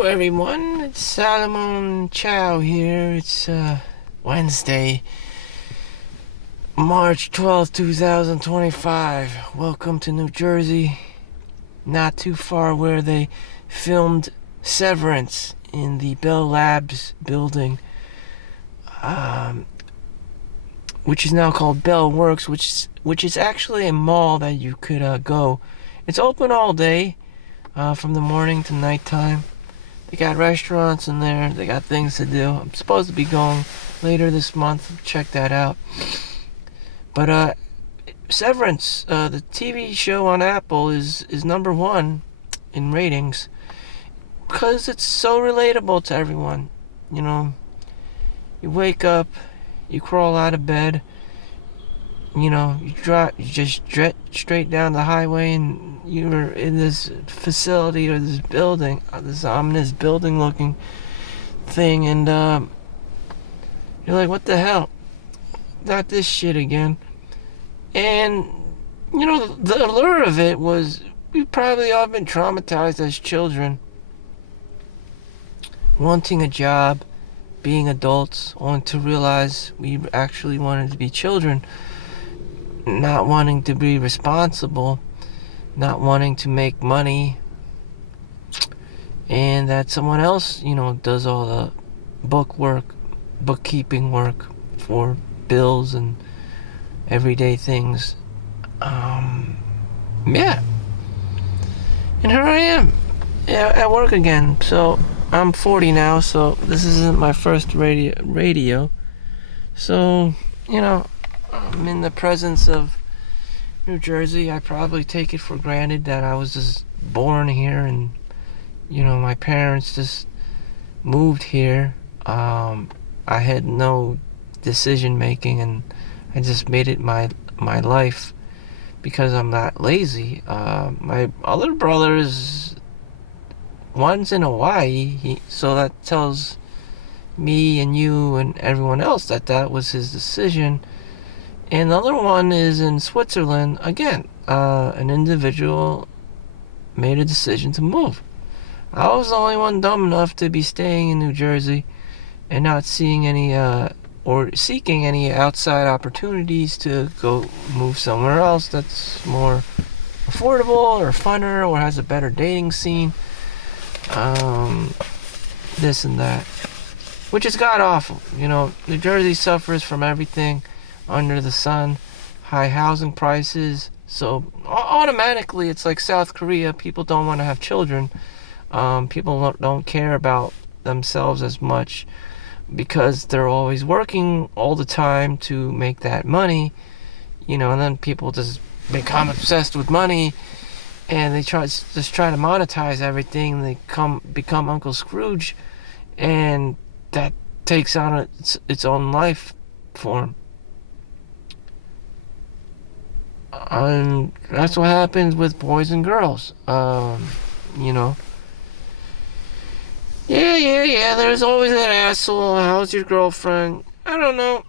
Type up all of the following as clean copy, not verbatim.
Hello everyone, it's Salomon Chau here. It's Wednesday, March 12th, 2025. Welcome to New Jersey, not too far where they filmed Severance in the Bell Labs building, which is now called Bell Works, which is actually a mall that you could go. It's open all day, from the morning to nighttime. They got restaurants in there. They got things to do. I'm supposed to be going later this month. Check that out. But Severance, the TV show on Apple, is number one in ratings because it's so relatable to everyone. You know, you wake up, you crawl out of bed, you just straight down the highway, and you're in this facility or this building, this ominous building looking thing, and you're like, what the hell? Not this shit again. And the allure of it was, we probably all been traumatized as children, wanting a job, being adults, only to realize we actually wanted to be children. Not wanting to be responsible, not wanting to make money, and that someone else, does all the bookkeeping work for bills and everyday things. Yeah. And here I am, at work again. So I'm 40 now, so this isn't my first radio. So, I'm in the presence of New Jersey. I probably take it for granted that I was just born here, and my parents just moved here. I had no decision making, and I just made it my life because I'm not lazy. My other brother one's in Hawaii, so that tells me and you and everyone else that was his decision. And the other one is in Switzerland. Again, an individual made a decision to move. I was the only one dumb enough to be staying in New Jersey and not seeing any or seeking any outside opportunities to go move somewhere else that's more affordable or funner or has a better dating scene. This and that, which is god awful. New Jersey suffers from everything under the sun, high housing prices, so automatically it's like South Korea. People don't want to have children. People don't care about themselves as much because they're always working all the time to make that money, and then people just become obsessed with money, and they try to monetize everything. They become Uncle Scrooge, and that takes on its own life form. And that's what happens with boys and girls. Yeah. There's always that asshole. How's your girlfriend? I don't know.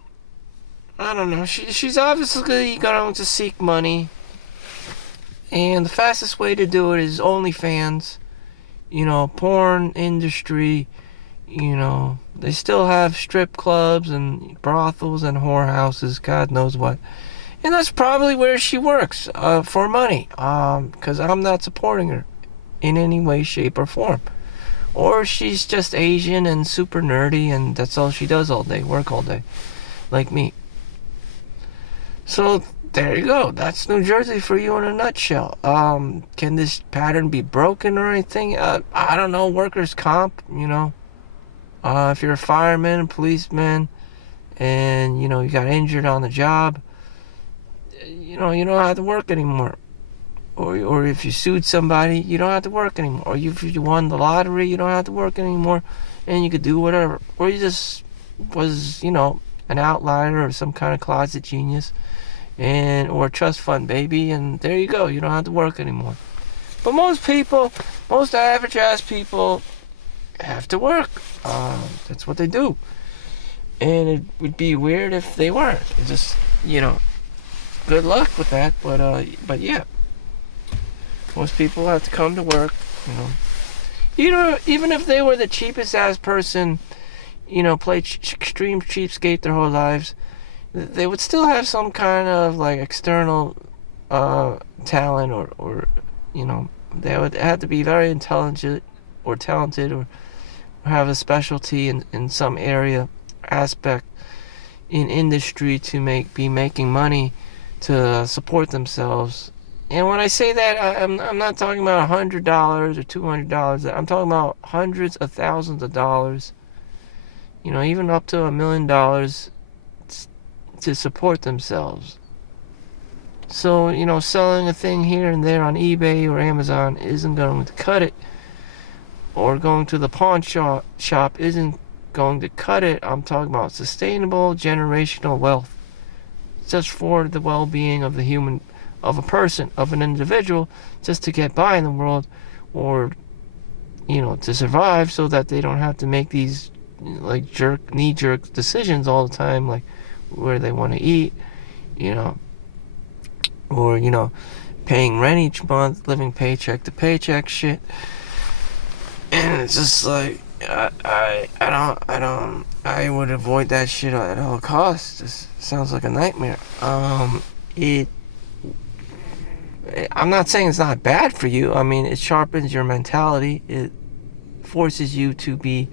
She's obviously going to seek money, and the fastest way to do it is OnlyFans. Porn industry. They still have strip clubs and brothels and whorehouses. God knows what. And that's probably where she works, for money, because I'm not supporting her in any way, shape, or form. Or she's just Asian and super nerdy, and that's all she does all day, work all day, like me. So there you go. That's New Jersey for you in a nutshell. Can this pattern be broken or anything? I don't know. Workers' comp, if you're a fireman, policeman, and you got injured on the job, you don't have to work anymore. Or if you sued somebody, you don't have to work anymore. Or if you won the lottery, you don't have to work anymore, and you could do whatever. Or you just was, an outlier or some kind of closet genius, or a trust fund baby, and there you go. You don't have to work anymore. But most average ass people have to work. That's what they do. And it would be weird if they weren't. It just, good luck with that, but yeah, most people have to come to work, even if they were the cheapest ass person, play extreme cheapskate their whole lives, they would still have some kind of like external talent, or they would have to be very intelligent or talented, or have a specialty in some area aspect in industry to be making money to support themselves. And when I say that, I'm not talking about $100 or $200. I'm talking about hundreds of thousands of dollars. Even up to $1 million to support themselves. So, selling a thing here and there on eBay or Amazon isn't going to cut it. Or going to the pawn shop isn't going to cut it. I'm talking about sustainable generational wealth. Just for the well-being of a person, of an individual, just to get by in the world, or to survive, so that they don't have to make these like knee-jerk decisions all the time, like where they want to eat, or paying rent each month, living paycheck to paycheck shit. And it's just like I would avoid that shit at all costs. This sounds like a nightmare. I'm not saying it's not bad for you. I mean, it sharpens your mentality. It forces you to be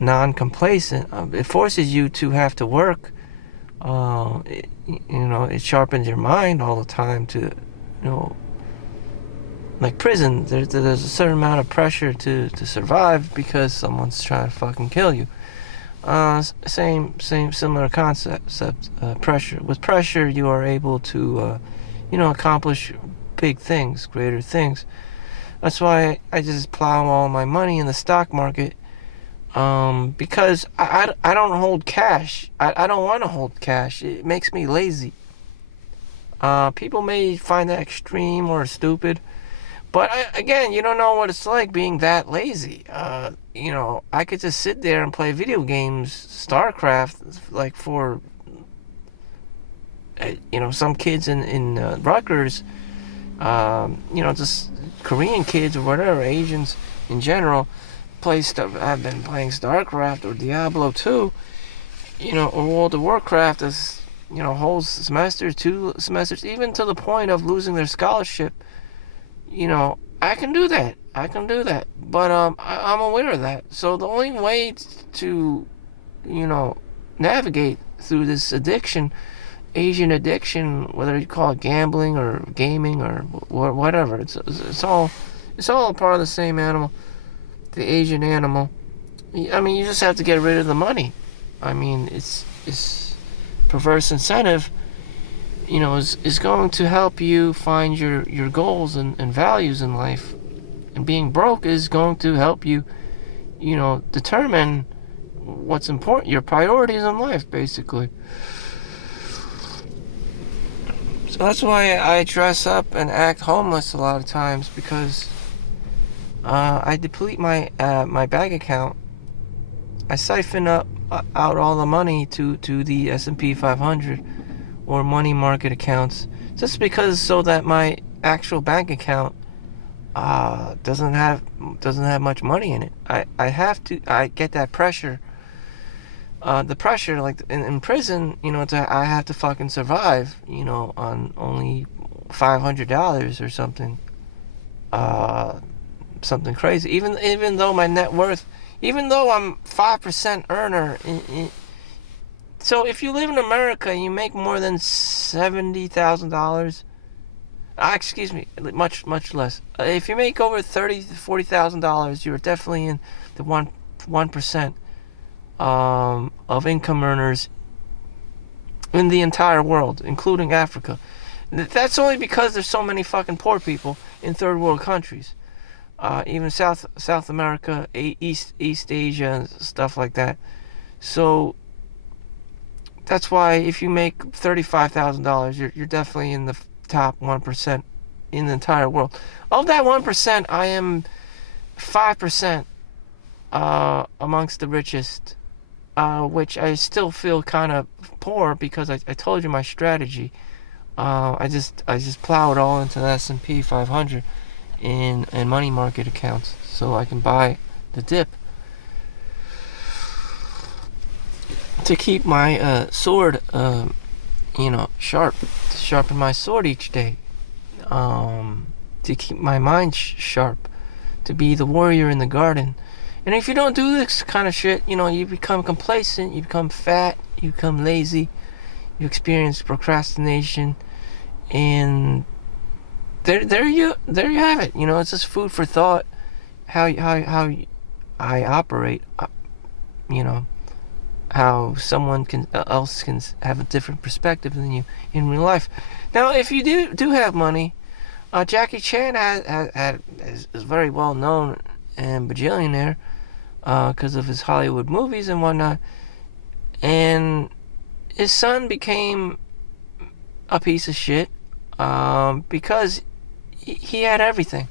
non-complacent. It forces you to have to work. It sharpens your mind all the time to, like prison. There's a certain amount of pressure to survive because someone's trying to fucking kill you. Similar concept. Pressure. With pressure, you are able to, accomplish big things, greater things. That's why I just plow all my money in the stock market. Because I don't hold cash. I don't want to hold cash. It makes me lazy. People may find that extreme or stupid, but again, you don't know what it's like being that lazy. I could just sit there and play video games, StarCraft, like for, some kids in Rutgers, just Korean kids or whatever, Asians in general, have been playing StarCraft or Diablo 2, or World of Warcraft as, whole semesters, 2 semesters, even to the point of losing their scholarship. I can do that. But I'm aware of that. So the only way to, navigate through this addiction, Asian addiction, whether you call it gambling or gaming or whatever, it's all a part of the same animal, the Asian animal. I mean, you just have to get rid of the money. I mean, it's perverse incentive, is going to help you find your goals and values in life. And being broke is going to help you, determine what's important, your priorities in life, basically. So that's why I dress up and act homeless a lot of times, because I deplete my bank account. I siphon out all the money to the S&P 500 or money market accounts, just because, so that my actual bank account doesn't have much money in it. I get that pressure. The pressure, like in prison, I have to fucking survive, on only $500 or something. Something crazy. Even though my net worth, even though I'm 5% earner. So if you live in America and you make more than $70,000, excuse me, much less. If you make over $40,000, you're definitely in the 1% of income earners in the entire world, including Africa. That's only because there's so many fucking poor people in third world countries. Even South America, East Asia, stuff like that. So that's why if you make $35,000, you're definitely in the top 1% in the entire world. Of that 1%, I am 5% amongst the richest, which I still feel kind of poor, because I told you my strategy. I just plow it all into the S&P 500. in money market accounts so I can buy the dip to keep my sword, sharp, to sharpen my sword each day, to keep my mind sharp, to be the warrior in the garden. And if you don't do this kind of shit, you become complacent, you become fat, you become lazy, you experience procrastination, and there you have it. It's just food for thought. How I operate. How someone else can have a different perspective than you in real life. Now, if you do have money, Jackie Chan is very well known and bajillionaire because of his Hollywood movies and whatnot. And his son became a piece of shit because he had everything.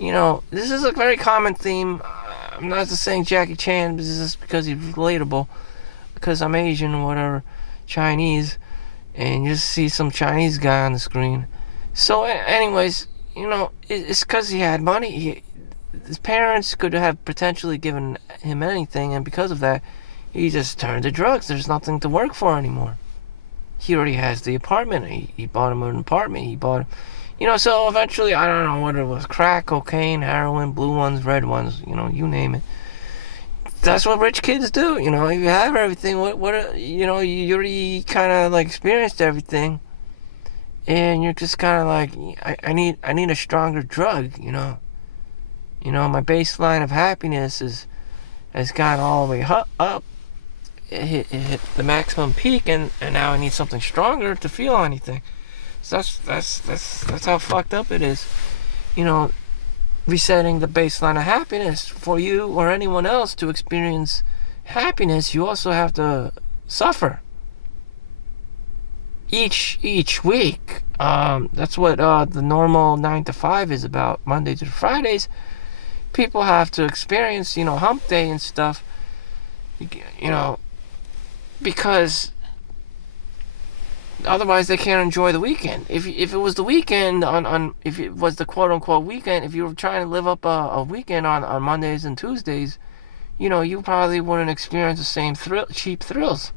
This is a very common theme. I'm not just saying Jackie Chan, but this is because he's relatable. Because I'm Asian or whatever, Chinese, and you just see some Chinese guy on the screen. So, anyways, it's because he had money. His parents could have potentially given him anything, and because of that, he just turned to drugs. There's nothing to work for anymore. He already has the apartment. He bought him an apartment. He bought him, so eventually, I don't know what it was, crack, cocaine, heroin, blue ones, red ones, you name it. That's what rich kids do, if you have everything, you already kind of like experienced everything, and you're just kind of like, I need a stronger drug, my baseline of happiness has gone all the way up, it hit the maximum peak, and now I need something stronger to feel anything. So that's how fucked up it is, resetting the baseline of happiness. For you or anyone else to experience happiness, you also have to suffer each week. That's what the normal 9 to 5 is about. Monday to Fridays, people have to experience hump day and stuff, because otherwise they can't enjoy the weekend. If it was the weekend if it was the quote unquote weekend, if you were trying to live up a weekend on Mondays and Tuesdays, you probably wouldn't experience the same cheap thrills.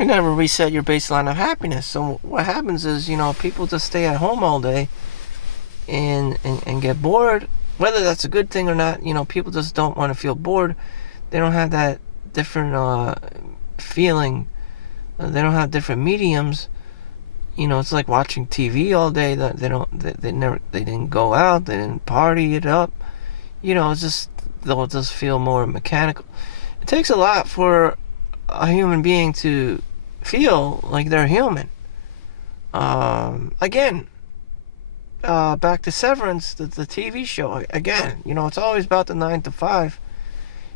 You never reset your baseline of happiness. So what happens is, people just stay at home all day and get bored. Whether that's a good thing or not, people just don't want to feel bored. They don't have that different feeling. They don't have different mediums. It's like watching TV all day. They didn't go out. They didn't party it up. It's just, they'll just feel more mechanical. It takes a lot for a human being to feel like they're human. Again, back to Severance, the TV show. Again, it's always about the 9 to 5,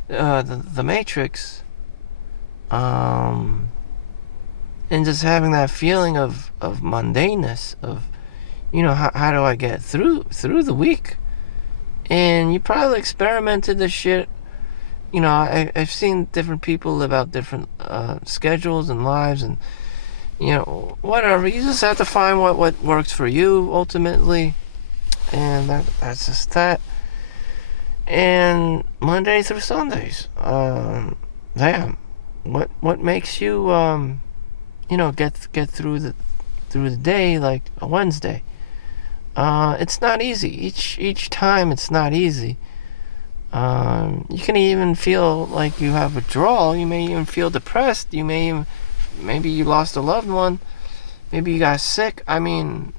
the Matrix. And just having that feeling of mundaneness, of how do I get through the week. And you probably experimented this shit. I've seen different people live out different schedules and lives, and whatever. You just have to find what works for you ultimately, and that's just that. And Monday through Sundays, damn, what makes you get through the day like a Wednesday? It's not easy. Each time it's not easy. You can even feel like you have withdrawal. You may even feel depressed. Maybe you lost a loved one. Maybe you got sick. I mean,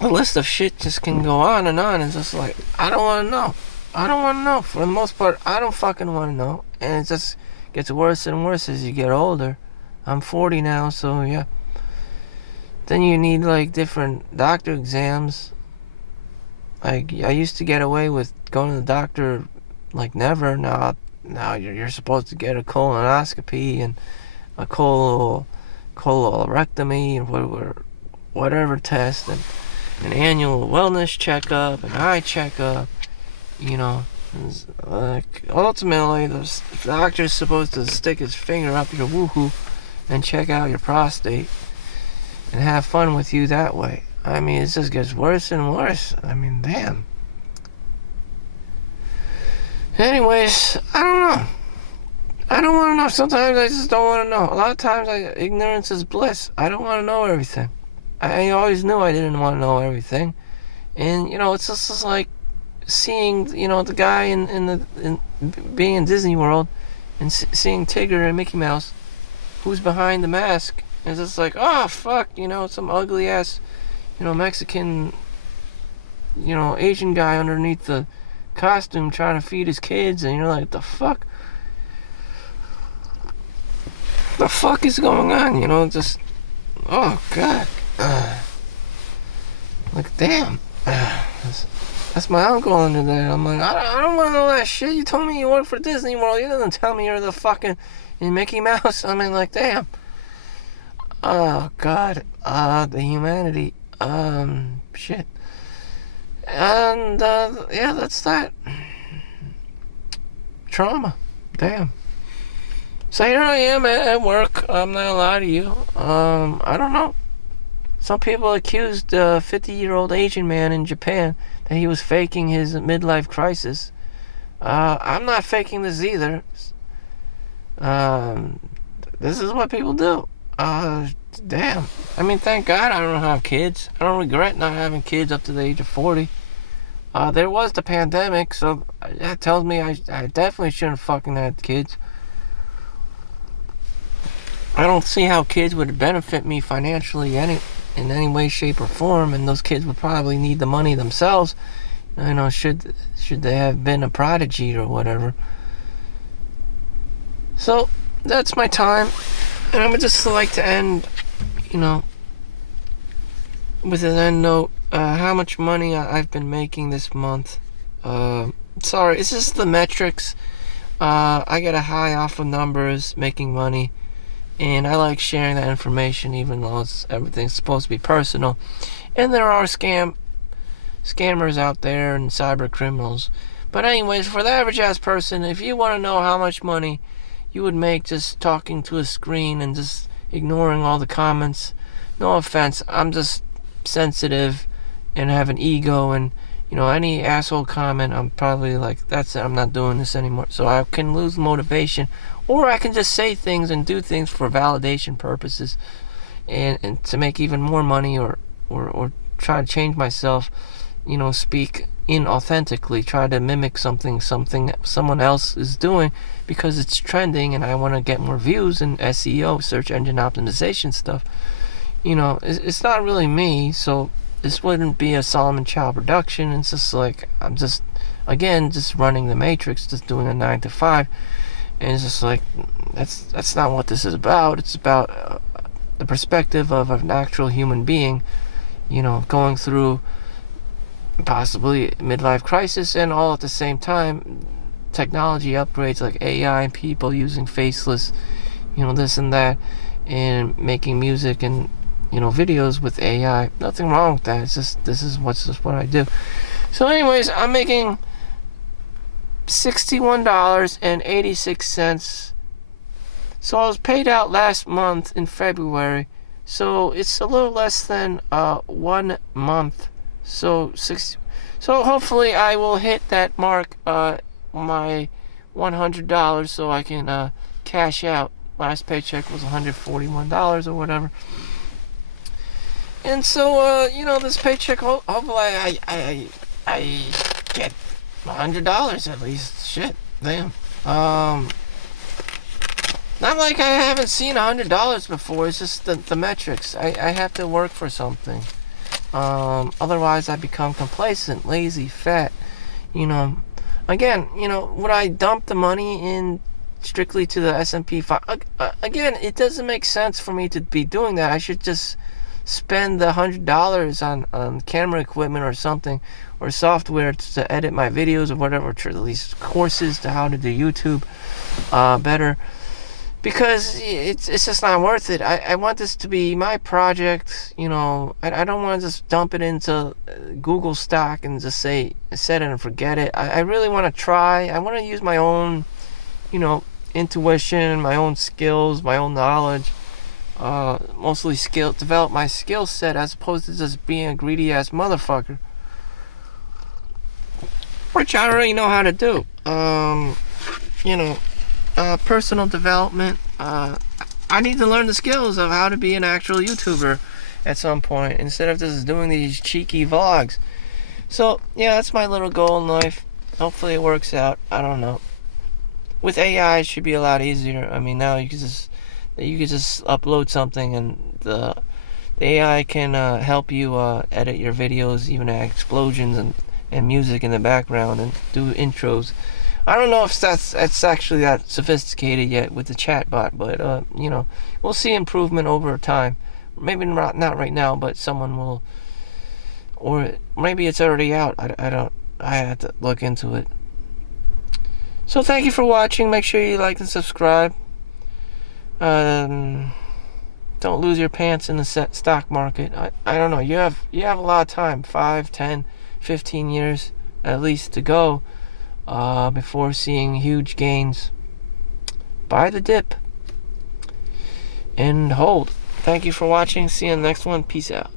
the list of shit just can go on and on. It's just like, I don't want to know. I don't want to know. For the most part, I don't fucking want to know. And it just gets worse and worse as you get older. I'm 40 now, so yeah. Then you need like different doctor exams. Like, I used to get away with going to the doctor like never. Now you're supposed to get a colonoscopy and a colorectomy and whatever test, and an annual wellness checkup, an eye checkup. Like, ultimately the doctor's supposed to stick his finger up your woohoo and check out your prostate and have fun with you that way. I mean, it just gets worse and worse. I mean, damn. Anyways, I don't know. I don't want to know. Sometimes I just don't want to know. A lot of times, ignorance is bliss. I don't want to know everything. I always knew I didn't want to know everything. And, it's just like seeing, the guy in being in Disney World and seeing Tigger and Mickey Mouse, who's behind the mask. And it's just like, oh, fuck, some ugly ass, Mexican, Asian guy underneath the costume trying to feed his kids. And you're like, the fuck? The fuck is going on? Just, oh, God. Like, damn. That's my uncle under there. I'm like, I don't want to know that shit. You told me you work for Disney World. You didn't tell me you're the fucking Mickey Mouse. I mean, like, damn. Oh, God. The humanity. Shit. And, yeah, that's that. Trauma. Damn. So here I am at work. I'm not gonna lie to you. I don't know. Some people accused a 50-year-old Asian man in Japan that he was faking his midlife crisis. I'm not faking this either. This is what people do. Damn. I mean, thank God I don't have kids. I don't regret not having kids up to the age of 40. There was the pandemic, so that tells me I definitely shouldn't fucking have kids. I don't see how kids would benefit me financially in any way, shape, or form, and those kids would probably need the money themselves. Should they have been a prodigy or whatever. So that's my time, and I would just like to end, with an end note. How much money I've been making this month. Sorry, it's just the metrics. I get a high off of numbers, making money. And I like sharing that information, even though everything's supposed to be personal. And there are scammers out there and cyber criminals. But anyways, for the average ass person, if you want to know how much money you would make just talking to a screen and just ignoring all the comments, no offense, I'm just sensitive and have an ego, and any asshole comment, I'm probably like, that's it, I'm not doing this anymore. So I can lose motivation, or I can just say things and do things for validation purposes, and to make even more money, or try to change myself, speak inauthentically, try to mimic something someone else is doing because it's trending, and I want to get more views in SEO, search engine optimization stuff. It's not really me, so this wouldn't be a Solomon Chau production. It's just like, I'm just running the matrix, just doing a 9 to 5, and it's just like, that's not what this is about. It's about the perspective of an actual human being, going through possibly midlife crisis, and all at the same time technology upgrades like AI and people using faceless, this and that, and making music and videos with AI. Nothing wrong with that. It's just, this is what I do. So anyways, I'm making $61.86. So I was paid out last month in February. So it's a little less than 1 month. So hopefully I will hit that mark, my $100, so I can cash out. Last paycheck was $141 or whatever. And so, this paycheck, hopefully I get $100 at least. Shit, damn. Not like I haven't seen $100 before. It's just the metrics. I have to work for something. Otherwise I become complacent, lazy, fat. Again, would I dump the money in strictly to the S&P 5? Again, it doesn't make sense for me to be doing that. I should just spend the $100 on camera equipment or something, or software to edit my videos or whatever, or at least courses to how to do YouTube better, because it's just not worth it. I want this to be my project. I don't want to just dump it into Google stock and just say set it and forget it. I really want to try. I want to use my own intuition, my own skills, my own knowledge mostly develop my skill set as opposed to just being a greedy ass motherfucker, which I already know how to do. You know, personal development. I need to learn the skills of how to be an actual YouTuber at some point instead of just doing these cheeky vlogs. So yeah, that's my little goal in life. Hopefully it works out. I don't know. With AI, it should be a lot easier. I mean, now you can just upload something and the AI can help you edit your videos, even add explosions and music in the background and do intros. I don't know if that's actually that sophisticated yet with the chatbot, but you know, we'll see improvement over time. Maybe not right now, but someone will, or maybe it's already out. I don't. I have to look into it. So thank you for watching. Make sure you like and subscribe. Don't lose your pants in the stock market. I don't know. You have a lot of time, 5, 10, 15 years at least to go before seeing huge gains. Buy the dip and hold. Thank you for watching. See you in the next one. Peace out.